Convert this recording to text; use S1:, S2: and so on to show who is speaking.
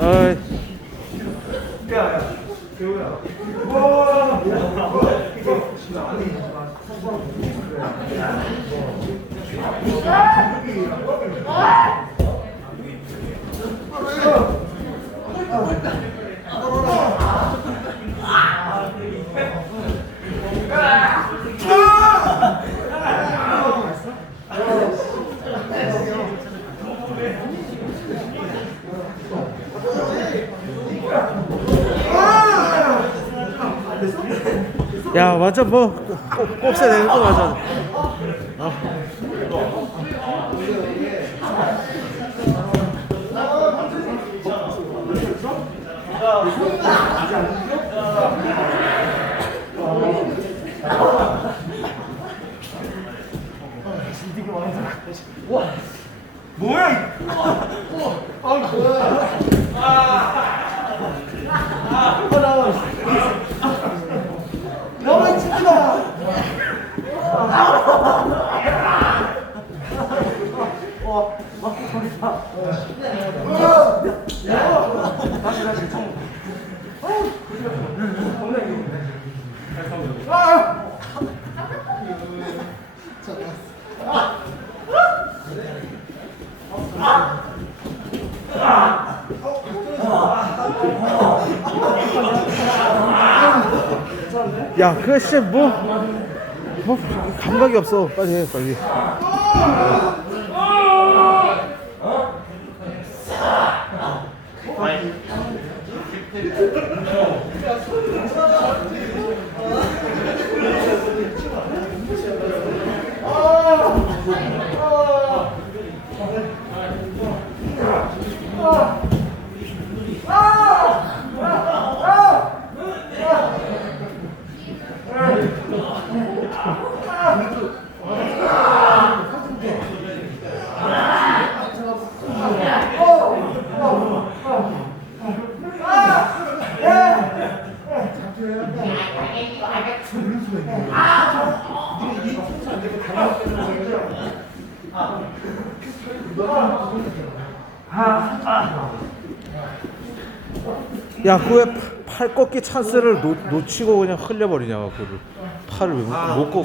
S1: 어이. 야 완전 뭐. 꼭- 꼭 써야 되는 거 맞아. 야 그거 진짜 뭐, 뭐 감각이 없어. 빨리 해 빨리. 야 그왜 팔 꺾기 찬스를 놓, 놓치고 그냥 흘려버리냐 그거를 팔을 왜 못 꺾어.